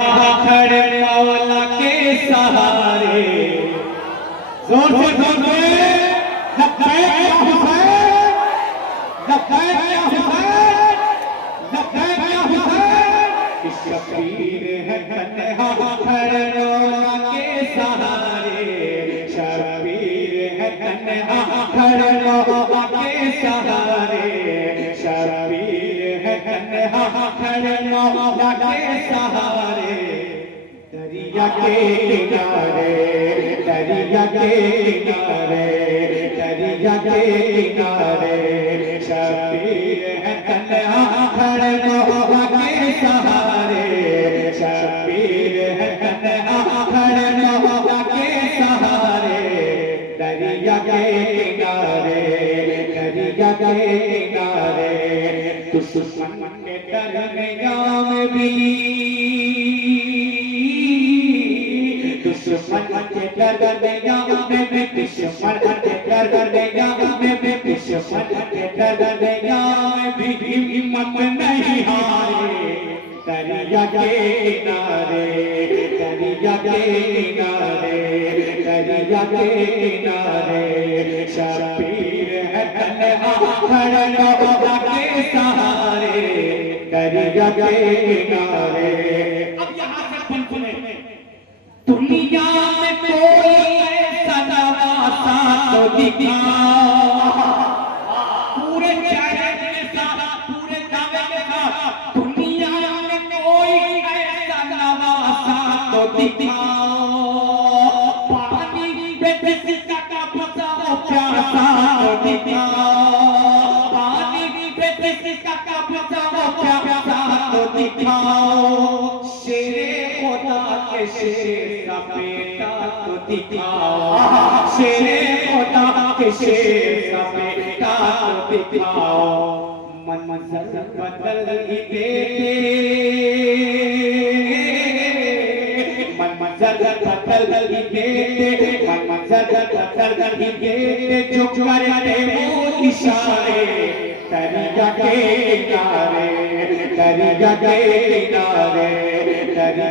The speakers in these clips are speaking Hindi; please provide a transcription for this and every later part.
खड़े मौला के सहारे। जोर से जोर से लब्बैक या हुसैन, लब्बैक या हुसैन, लब्बैक या हुसैन। शबीर है तन्हा खड़े मौला के सहारे, शबीर है तन्हा खड़े मौला के सहारे, शबीर है तन्हा खड़े मौला के सहारे। दरिया के किनारे, दरिया के किनारे, दरिया के किनारे, शबीर है तन्हा खड़े मौला के सहारे, शबीर है तन्हा खड़े मौला के सहारे। दरिया के किनारे, दरिया के किनारे, दुश्मन के दरमियां में भी, दुश्मन के दरमियां में भी, दुश्मन के दरमियां में भी, दुश्मन के दरमियां में भी हिम्मत नहीं हारे। दरिया के किनारे, दरिया के किनारे, दरिया के किनारे, शबीर है तन्हा खड़े मौला के सहारे। दरिया के किनारे। अब यहाँ से अपन सुने, दुनिया में कोई ऐसा नवासा तो दिखाओ, पूरे जायदाद के साथ, पूरे दावे के साथ, दुनिया में कोई ऐसा नवासा तो दिखाओ। पानी पे किसका कब्जा हो प्यासा तो दिखाओ, पानी पे किसका कब्जा हो प्यासा तो दिखाओ। शेरे खुदा के शेर का बेटा तो दिखाओ, शेरे खुदा के शेर का बेटा तो दिखाओ। मंजर बदल ही दे, मंजर बदल ही दे, मंजर बदल ही दे, जो करे वो इशारे। दरिया के किनारे, दरिया के किनारे, दरिया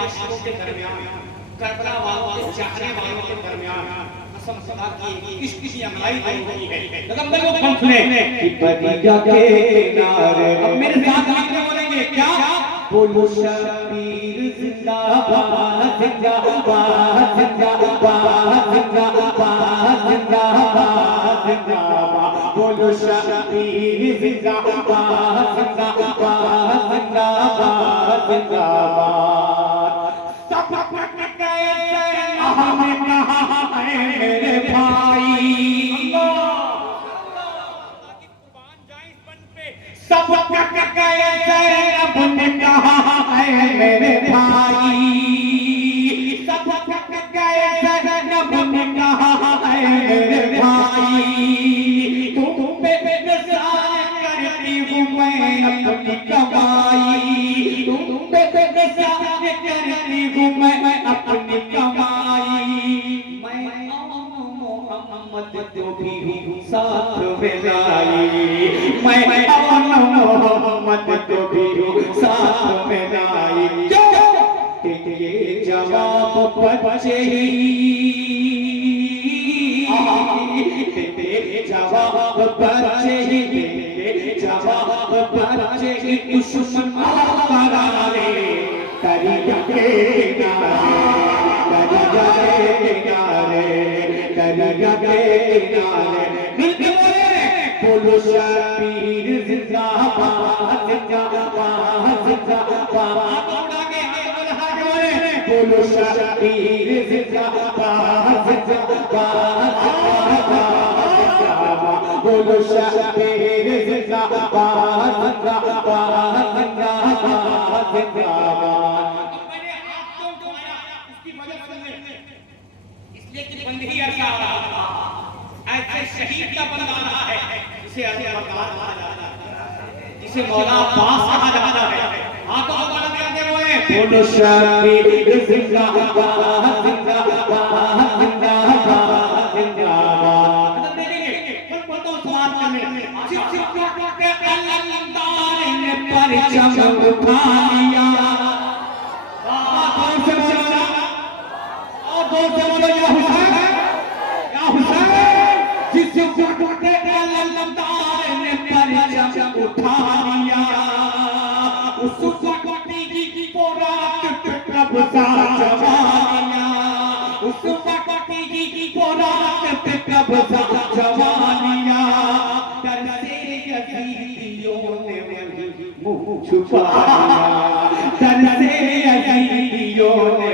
आशिकों के दरमियान, करबला वालों के चाहने वालों के दरमियान कसम खुदा की इश्क की अमलाई हुई है। पैगंबर को कौन सुने कि दरिया के किनारे। अब मेरे साथ आपने बोलेंगे क्या? बोलो शबीर जिंदाबाद, जिंदाबाद, जिंदाबाद, जिंदाबाद, जिंदाबाद, जिंदाबाद। बोलो शबीर जिंदाबाद, जिंदाबाद, जिंदाबाद, जिंदाबाद। हमें कहा है मेरे भाई, सब रब ने कहा है मेरे भाई, सब रब ने कहा है मेरे भाई। तुम पे नज़र करती हूँ मैं अपनी कमाई, तुम पे नज़र करती हूँ मैं अपनी कमाई। मैं मोहम्मद को भी साथ में लाई, मैं मोहम्मद को भी साथ में लाई। ये जवाब बच्चे ही, जवाब बच्चे ही, जवाब बच्चे ही दुश्मन करारे। दरिया के किनारे, दरिया के किनारे, दरिया के किनारे। बोलो शबीर जिंदाबाद, जिंदाबाद, जिंदाबाद। बोलो शबीर जिंदाबाद, जिंदाबाद, जिंदाबाद। बोलो शबीर जिंदाबाद, जिंदाबाद, जिंदाबाद, जिंदाबाद। मैंने हाथ तो उठाया, उसकी वजह सुनने, इसलिए कि बंदगी ऐसा ऐसे शहीद का बंदा है जिसे अल्लाह कहा जाता है, जिसे मौला पास कहा जाता है। हाथों को बुलंद करके बोले बोलो शबीर जिंदाबाद जिंदाबाद जिंदाबाद जिंदाबाद। मतलब देखेंगे कौन कौन सवाल करने सिर्फ के अल्लाह ने परचम उठा लिया। कौन से बोलो और कौन से बोलो या हुसैन जिस के अल्लाह ने परचम उठा लिया। उस कोटी की पोरात पे कब्जा जमा लिया। उस कोटी की पोरात पे कब्जा जमा लिया। डर से यजीदियों ने मुंह छुपा लिया। डर से यजीदियों ने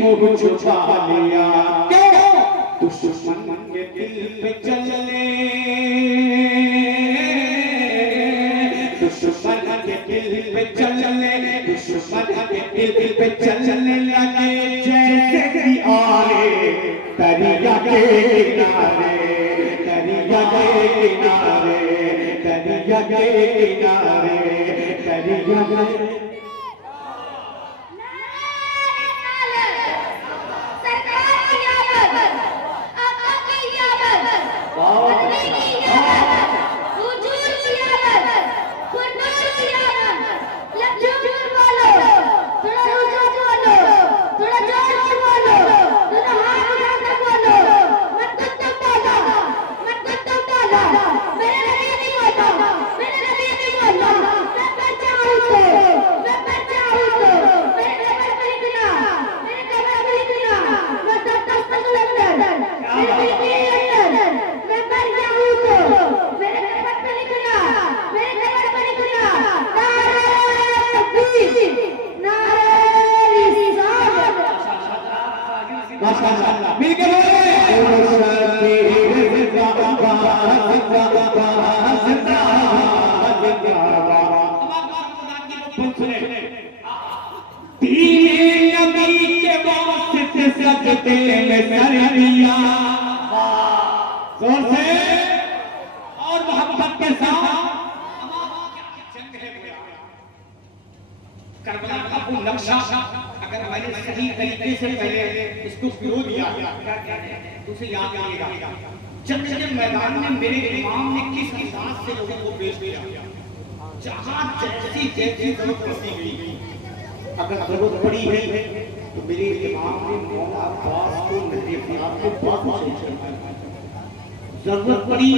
मुंह छुपा लिया। दुश्मन के दिल पे चलने दुश्मन के दिल पे चलने दुश्मन के दिल पे चलने लगे जैसे कि आए दरिया के किनारे दरिया के किनारे दरिया के किनारे दरिया के और मोहब्बत के साथ करबला का वो नक्शा अगर मैंने सही तरीके से पहले इसको फिरो दिया तो उसे याद रखिएगा। जब मैदान में मेरे इमाम ने किस अंदाज से लोगों को पेश किया, जहां जैसी जैसी जरूरत पड़ती गई, अगर जरूरत पड़ी है तो मेरे इमाम ने मौला अब्बास को नबी आपको बहुत सोचा। जरूरत पड़ी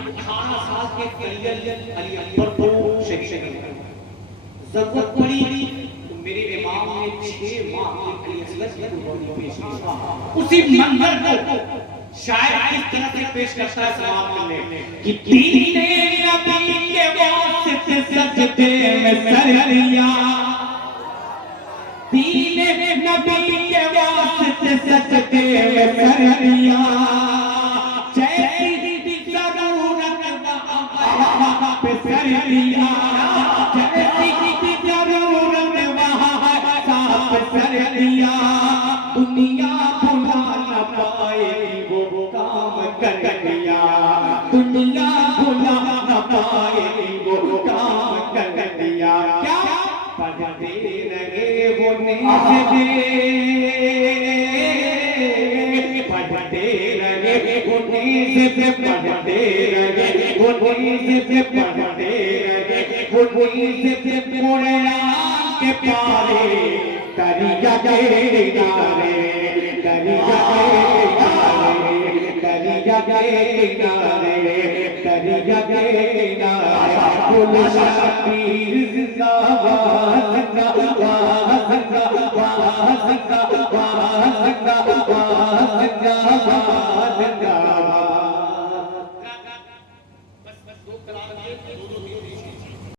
18 साल के कलियल अली अकबर को शहीद। जरूरत पड़ी तो मेरे इमाम ने 6 माह के लिए असलत की कुर्बानी पेश की। उसी मंजर को शायद इस तरह से पेश करता है समाप्त करने कि दीने नबी के वास्ते सजदे में सर लिया। दीने नबी के वास्ते सजदे में सर लिया। जैसी जरूरत वहाँ पे सर लिया। जैसी जरूरत वहाँ पे सर लिया। दुनिया भुला न पाएगी वो काम कर लिया। दुनिया भुला न पाएगी वो काम कर लिया। क्या पढ़ते रहे वो निज़ पढ़ते रहे वो निज़ पढ़ते रहे वो निज़ पढ़ते रहे वो निज़ कुरान के पारे दरिया के किनारे दरिया के किनारे दरिया के किनारे दरिया के किनारे बोलो शबीर जिंदाबाद जिंदाबाद जिंदाबाद जिंदाबाद